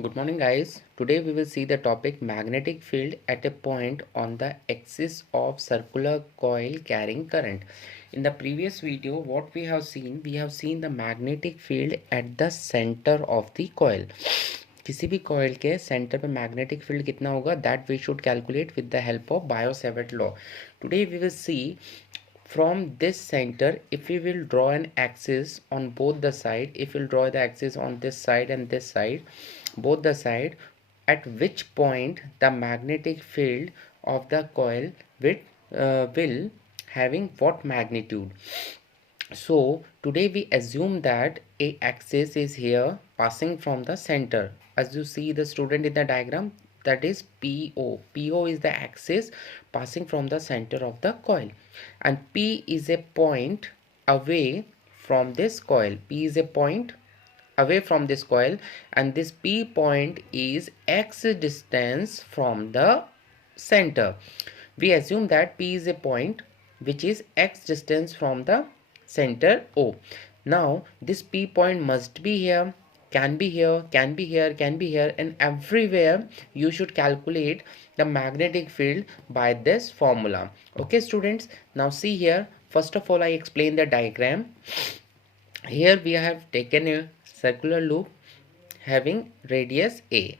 Good morning guys. Today we will see the topic magnetic field at a point on the axis of circular coil carrying current. In the previous video what we have seen the magnetic field at the center of the coil. किसी भी coil के center पे magnetic field कितना होगा that we should calculate with the help of Biot-Savart law. Today we will see from this center, if we will draw an axis on both the side, if we'll draw the axis on this side and this side, both the side, at which point the magnetic field of the coil will having what magnitude. So today we assume that a axis is here passing from the center. As you see the student in the diagram, that is PO. PO is the axis passing from the center of the coil, and P is a point away from this coil. P is a point away from this coil, and this P point is X distance from the center. We assume that P is a point which is X distance from the center O. Now this P point must be here, can be here, can be here, can be here, and everywhere you should calculate the magnetic field by this formula. Okay students, now see here, first of all I explain the diagram. Here we have taken a circular loop having radius A.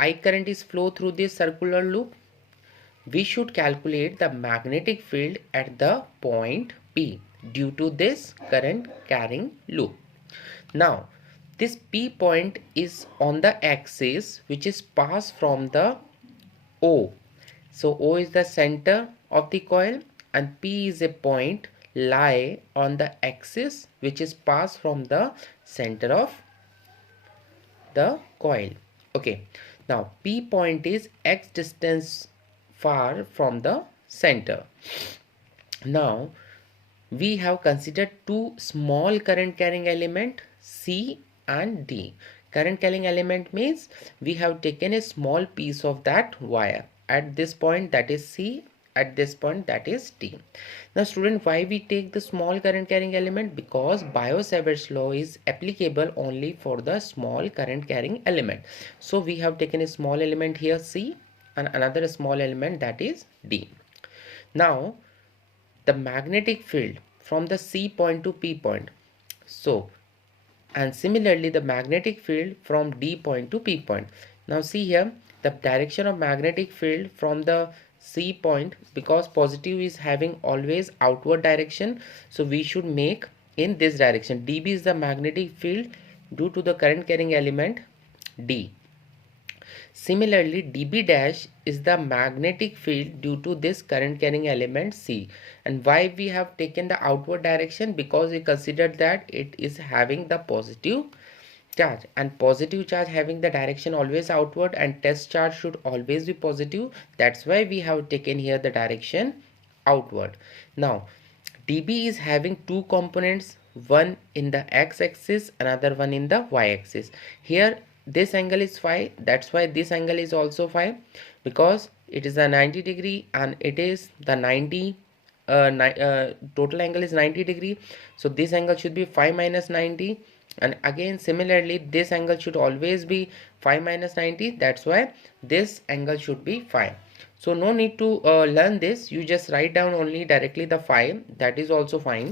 I current is flow through this circular loop. We should calculate the magnetic field at the point P due to this current carrying loop. Now this P point is on the axis which is passed from the O. So O is the center of the coil and P is a point lie on the axis which is passed from the center of the coil. Okay, now P point is X distance far from the center. Now we have considered two small current carrying element C and D. Current carrying element means we have taken a small piece of that wire at this point, that is C, at this point, that is D. Now student, why we take the small current carrying element? Because Biot-Savart's law is applicable only for the small current carrying element. So we have taken a small element here C and another small element, that is D. Now the magnetic field from the C point to P point. So and similarly the magnetic field from D point to P point. Now see here the direction of magnetic field from the C point, because positive is having always outward direction, so we should make in this direction. dB is the magnetic field due to the current carrying element D. Similarly, dB dash is the magnetic field due to this current carrying element C. And why we have taken the outward direction? Because we considered that it is having the positive charge, and positive charge having the direction always outward, and test charge should always be positive. That's why we have taken here the direction outward. Now dB is having two components, one in the x-axis, another one in the y-axis. Here this angle is phi, that's why this angle is also phi, because it is a 90 degree and it is the 90 total angle is 90 degree, so this angle should be phi minus 90, and again similarly this angle should always be phi minus 90, that's why this angle should be phi. So no need to learn this, you just write down only directly the phi, that is also fine.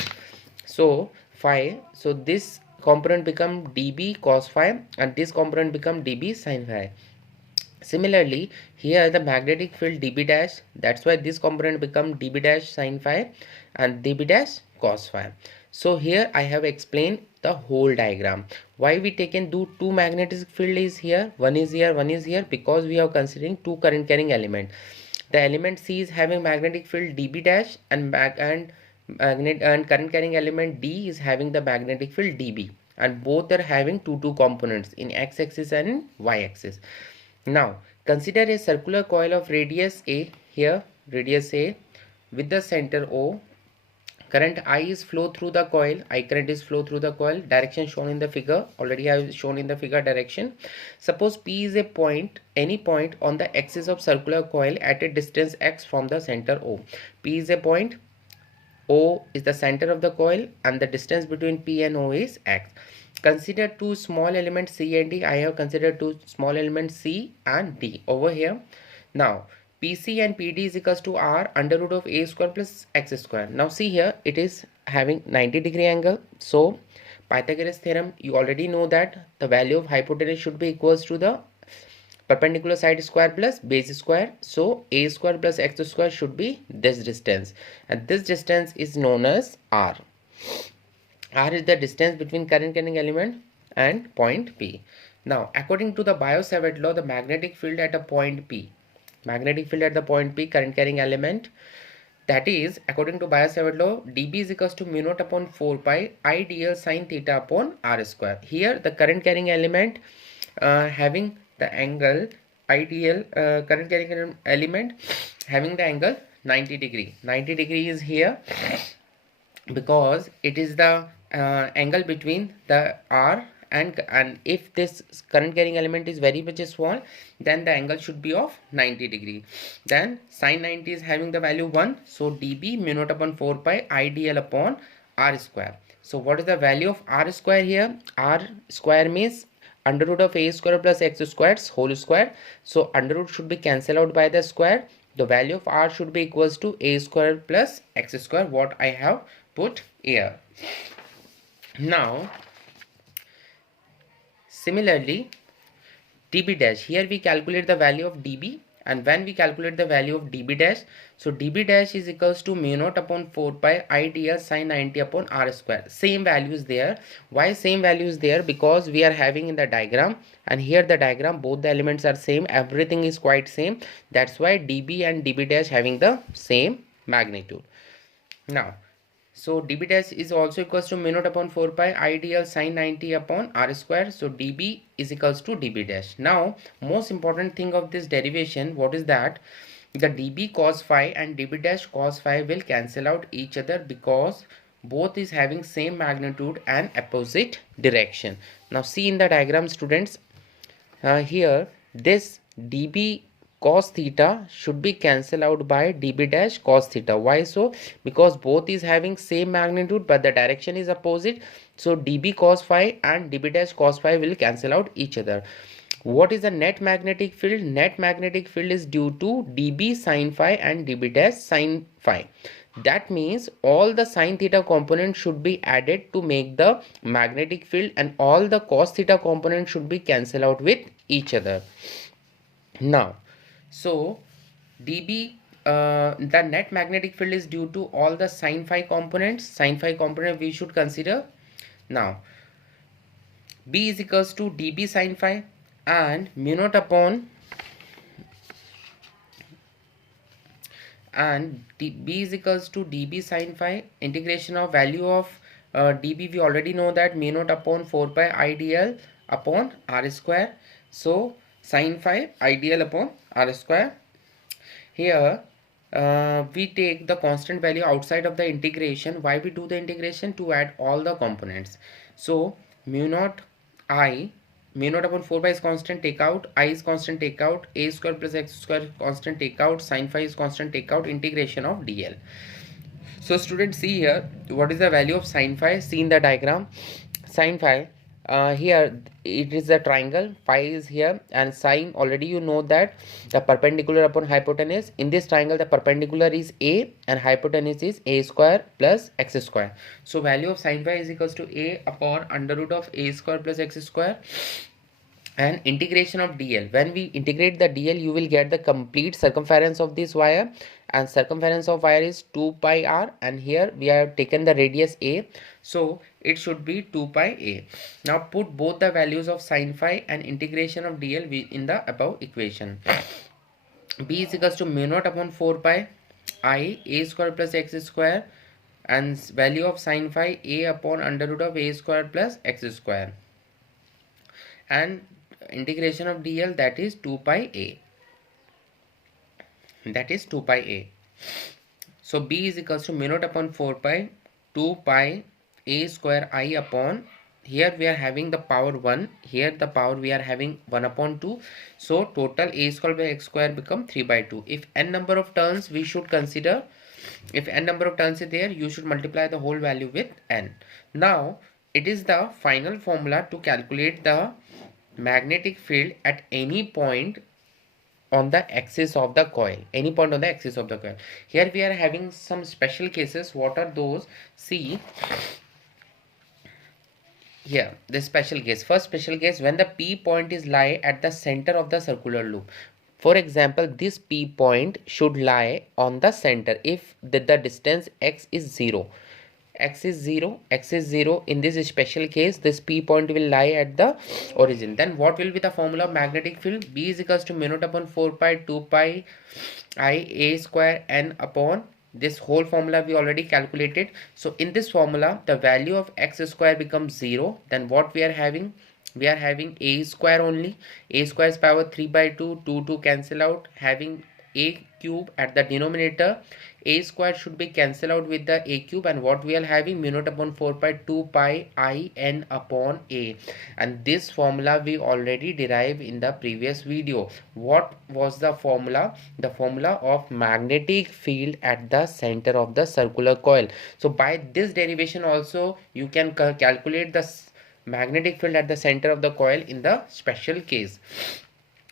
So phi, so this component become dB cos phi and this component become dB sin phi. Similarly here the magnetic field dB dash, that's why this component become dB dash sin phi and dB dash cos phi. So here I have explained the whole diagram. Why we taken two magnetic field is here, one is here, one is here, because we are considering two current carrying element. The element C is having magnetic field dB dash and current carrying element D is having the magnetic field dB, and both are having two components in x-axis and in y-axis. Now consider a circular coil of radius A, here radius A, with the center O. Current I is flow through the coil, I current is flow through the coil, direction shown in the figure, already I have shown in the figure direction. Suppose P is a point, any point on the axis of circular coil at a distance x from the center O. P is a point, O is the center of the coil, and the distance between P and O is x. Consider two small elements C and D. I have considered two small elements C and D over here. Now PC and PD is equals to R under root of A square plus X square. Now see here, it is having 90-degree angle. So Pythagoras theorem, you already know that the value of hypotenuse should be equals to the perpendicular side square plus base square. So A square plus X square should be this distance, and this distance is known as R. R is the distance between current carrying element and point P. Now, according to the Biot-Savart law, the magnetic field at a point P, current carrying element, that is, according to Biot-Savart law, dB is equals to mu naught upon 4 pi I dl sin theta upon R square. Here, the current carrying element having the angle ideal, current carrying element having the angle 90 degree. 90 degree is here because it is the angle between the R and if this current carrying element is very much small, then the angle should be of 90 degree. Then sin 90 is having the value 1, so dB mu naught upon 4 pi I dl upon R square. So what is the value of R square here? R square means under root of A square plus X squared whole square. So under root should be cancelled out by the square. The value of R should be equals to A square plus X square, what I have put here. Now similarly dB dash, here we calculate the value of dB, and when we calculate the value of dB dash, so dB dash is equals to mu naught upon 4 pi I dl sin 90 upon R square. Same values there. Why same values there? Because we are having in the diagram, and here the diagram both the elements are same, everything is quite same, that's why dB and dB dash having the same magnitude. Now so dB dash is also equals to mu naught upon 4 pi I dl sin 90 upon R square. So dB is equals to dB dash. Now most important thing of this derivation, what is that? The dB cos phi and dB dash cos phi will cancel out each other because both is having same magnitude and opposite direction. Now see in the diagram, students, here this dB cos theta should be cancelled out by dB dash cos theta. Why so? Because both is having same magnitude but the direction is opposite. So dB cos phi and dB dash cos phi will cancel out each other. What is the net magnetic field? Net magnetic field is due to dB sin phi and dB dash sin phi. That means all the sin theta components should be added to make the magnetic field, and all the cos theta components should be cancelled out with each other. Now so dB, the net magnetic field is due to all the sin phi components. Sin phi component we should consider. Now B is equals to dB sin phi and mu naught upon B is equals to dB sin phi, integration of value of dB we already know that mu naught upon 4 pi I dl upon R square. So sin phi I dl upon R square. Here we take the constant value outside of the integration. Why we do the integration? To add all the components. So mu naught upon 4 pi is constant, take out, I is constant, take out, A square plus X square constant, take out, sin phi is constant, take out, integration of dl. So students, see here what is the value of sin phi. See in the diagram, sin phi, here it is a triangle, phi is here, and sine already you know that the perpendicular upon hypotenuse. In this triangle the perpendicular is A and hypotenuse is A square plus X square. So value of sin phi is equals to A upon under root of A square plus X square and integration of dl. When we integrate the dl, you will get the complete circumference of this wire, and circumference of wire is 2 pi r, and here we have taken the radius a, so it should be 2 pi a. Now put both the values of sin phi and integration of dl in the above equation. B is equals to mu naught upon 4 pi I A square plus X square, and value of sin phi A upon under root of A square plus X square, and integration of dl, that is 2 pi a, that is 2 pi a. So B is equals to mu naught upon 4 pi 2 pi A square I upon, here we are having the power 1, here the power we are having 1 upon 2, so total A square by X square become 3 by 2. If n number of turns we should consider, if n number of turns is there, you should multiply the whole value with n. Now it is the final formula to calculate the magnetic field at any point on the axis of the coil, any point on the axis of the coil. Here we are having some special cases. What are those? See here, this special case. First special case, when the P point is lie at the center of the circular loop. For example, this P point should lie on the center if the distance x is 0. X is 0, x is 0. In this special case, this P point will lie at the origin. Then what will be the formula of magnetic field? B is equals to mu naught upon 4 pi 2 pi I a square n upon this whole formula we already calculated. So in this formula, the value of x square becomes 0. Then what we are having? We are having a square only. A square is power 3 by 2. 2 cancel out. Having a cube at the denominator, a square should be cancelled out with the a cube, and what we are having, mu naught upon 4 pi 2 pi I n upon a. And this formula we already derived in the previous video. What was the formula? The formula of magnetic field at the center of the circular coil. So by this derivation also you can calculate the magnetic field at the center of the coil in the special case.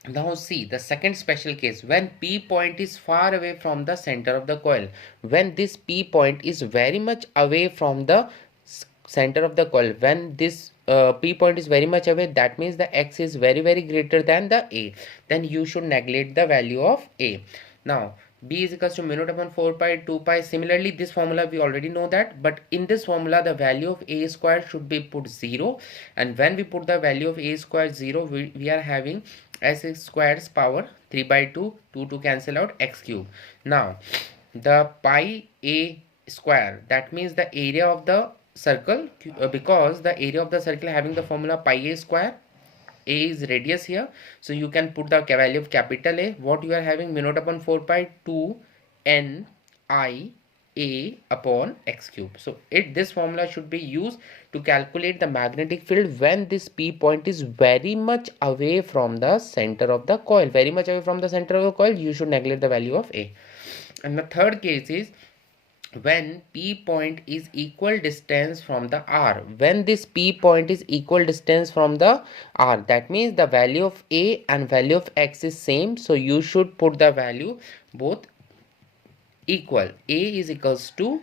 Now see the second special case, when P point is far away from the center of the coil. When this P point is very much away from the center of the coil, when this P point is very much away, that means the X is very greater than the A. Then you should neglect the value of A. Now B is equals to mu naught upon 4 pi 2 pi. Similarly, this formula we already know that, but in this formula the value of A square should be put 0, and when we put the value of A square 0, we are having s squares power 3 by 2, 2 cancel out, x cube. Now the pi a square, that means the area of the circle, because the area of the circle having the formula pi a square. A is radius here, so you can put the value of capital A. What you are having, mu naught upon 4 pi 2 n I a upon x cube. So this formula should be used to calculate the magnetic field when this P point is very much away from the center of the coil. Very much away from the center of the coil, you should neglect the value of A. And the third case is when P point is equal distance from the R. When this P point is equal distance from the R, that means the value of A and value of X is same. So you should put the value both equal. A is equals to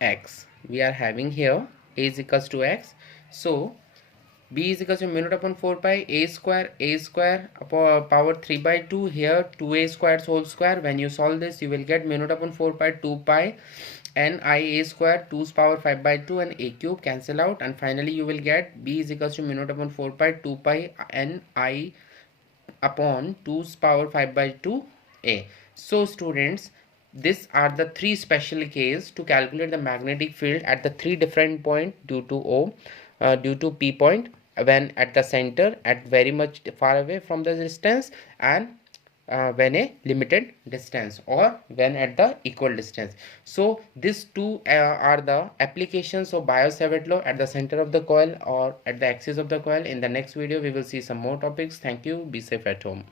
X. We are having here A is equals to X. So B is equals to mu naught upon 4 pi a square upon power 3 by 2, here 2a square whole square. When you solve this, you will get mu naught upon 4 pi 2 pi n I a square 2's power 5 by 2 and a cube cancel out, and finally you will get B is equals to mu naught upon 4 pi 2 pi n I upon 2's power 5 by 2 a. So students, these are the three special cases to calculate the magnetic field at the three different points due to P point, when at the center, at very much far away from the distance, and when a limited distance, or when at the equal distance. So these two are the applications of Biot-Savart law at the center of the coil or at the axis of the coil. In the next video we will see some more topics. Thank you. Be safe at home.